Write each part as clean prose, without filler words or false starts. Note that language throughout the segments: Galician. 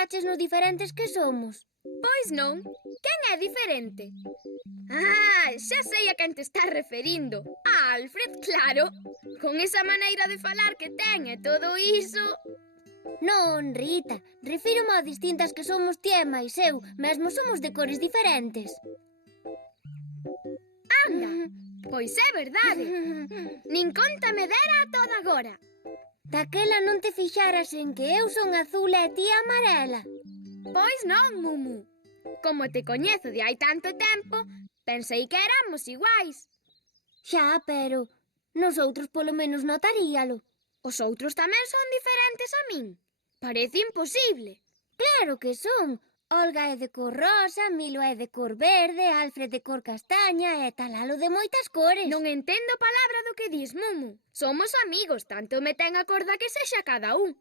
pensaches nos diferentes que somos? Pois non. Quen é diferente? Xa sei a quen te estás referindo. A Alfred, claro. Con esa maneira de falar que ten e todo iso... Non, Rita, refírome ao distintas que somos ti e máis eu. Mesmo somos de cores diferentes. Anda, pois é verdade. Nin conta me dera a toda agora. Daquela non te fixaras en que eu son azul e ti amarela. Pois non, Mumu. Como te coñezo de hai tanto tempo, pensei que éramos iguais. Xa, pero nosotros polo menos notaríalo. Os outros tamén son diferentes a min. Parece imposible. Claro que son. Olga é de cor rosa, Milo é de cor verde, Alfred de cor castaña e Talalo de moitas cores. Non entendo palabra do que dis, Mumu. Somos amigos, tanto me ten a corda que sexa cada un.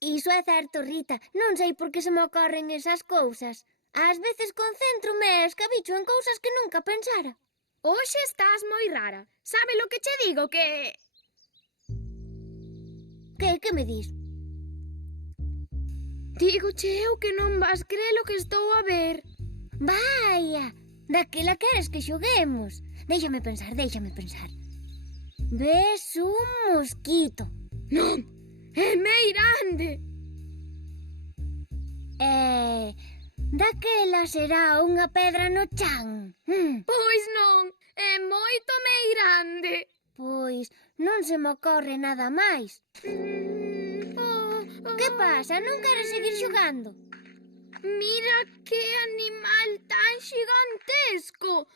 Iso é certo, Rita. Non sei por que se me ocorren esas cousas. Ás veces concéntrome e escabicho en cousas que nunca pensara. Hoxe estás moi rara. Sabe lo que che digo que... Que me dis? Dígoche eu que non vas crer o que estou a ver. Vaia, daquela queres que xoguemos. Déixame pensar. Ves un mosquito. Non, é meirande. Daquela será unha pedra no chan. Pois non, é moito meirande. Pois non se me ocorre nada máis. Que pasa? Non queres seguir xogando? Mira que animal tan xigantesco.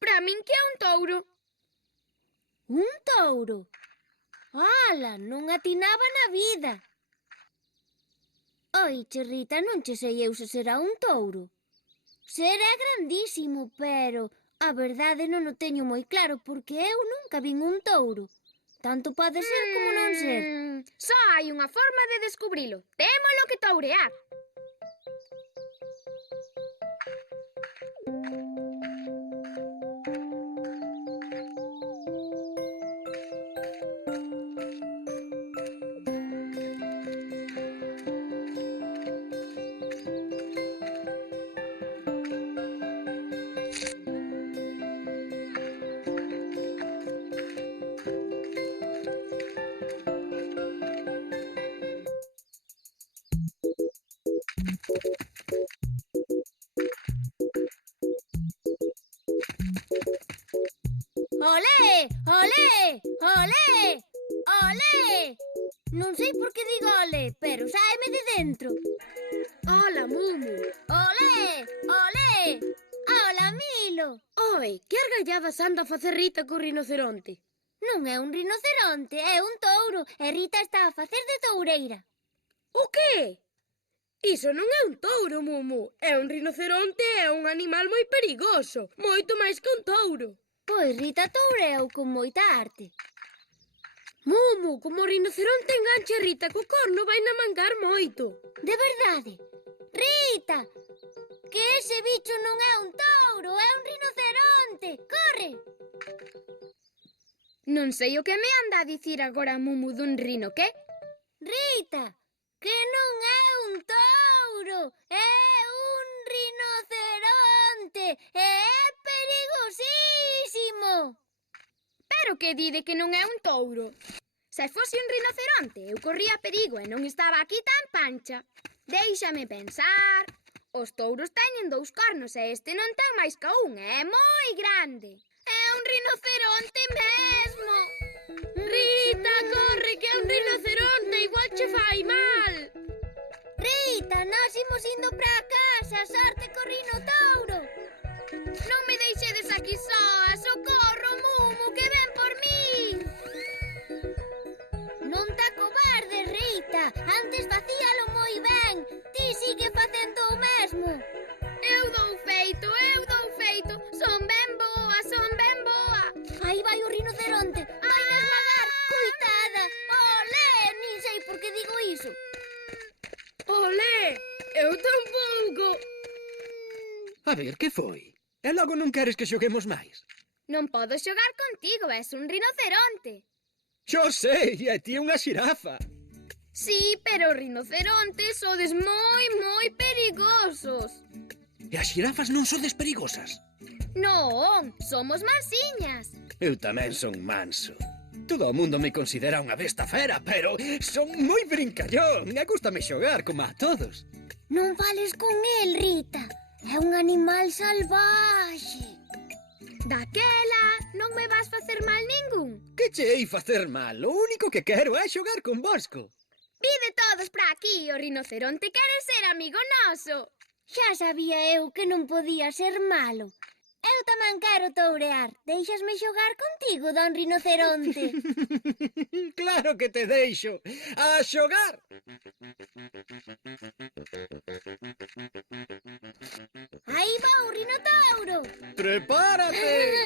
Para min que é un touro. Un touro? Ala, non atinaba na vida. Oiche, Rita, non che sei eu se será un touro. Será grandísimo, pero a verdade non o teño moi claro porque eu nunca vin un touro. Tanto pode ser como non ser. Só hai unha forma de descubrilo. Témolo que tourear. Olé, olé, olé, olé. Non sei por que digo olé, pero sáeme de dentro. Ola, Mumu. Olé, olé. Ola, Milo. Oi, que argalladas anda a facer Rita co rinoceronte? Non é un rinoceronte, é un touro. E Rita está a facer de toureira. O que? Iso non é un touro, Mumu. É un rinoceronte e é un animal moi perigoso. Moito máis que un touro. Pois Rita toureou con moita arte. Mumu, como o rinoceronte enganche a Rita co corno, vai na mangar moito. De verdade? Rita, que ese bicho non é un touro, é un rinoceronte. Corre! Non sei o que me anda a dicir agora Mumu dun rino, que? Rita, que non é un touro, é un rinoceronte e é perigosísimo. Pero que di de que non é un touro? Se fose un rinoceronte, eu corría perigo e non estaba aquí tan pancha. Déixame pensar. Os touros teñen 2 cornos e este non ten máis que un, é moi grande. É un rinoceronte mesmo. Rita, corre, que é un rinoceronte, igual che fai mal. Rita, nós imos indo pra casa, sorte co rinotauro. Non me deixedes aquí soa, socorro, Mumu, que ven por min. Non te acobardes, Rita, antes facíalo moi ben. Ti sigue facendo o mesmo. Eu dou feito, son ben boa, Aí vai o rinoceronte, vai a esmagar, coitada. Olé, nin sei por que digo iso. Olé, eu tampouco. A ver, que foi? E logo non queres que xoguemos máis? Non podo xogar contigo, és un rinoceronte. Xo sei, e ti unha xirafa. Sí, pero os rinocerontes sodes moi perigosos. E as xirafas non sodes perigosas. Non, somos mansiñas. Eu tamén son manso. Todo o mundo me considera unha besta fera, pero son moi brincallón e gústame xogar como a todos. Non fales con el, Rita. É un animal salvaxe. Daquela non me vas facer mal ningún. Que che hei facer mal? O único que quero é xogar con Bosco. Vide todos para aquí, o rinoceronte quere ser amigo noso. Xa sabía eu que non podía ser malo. Eu tamén quero tourear. Deixasme xogar contigo, don rinoceronte. Claro que te deixo. A xogar! Aí va o rinotauro. Prepárate!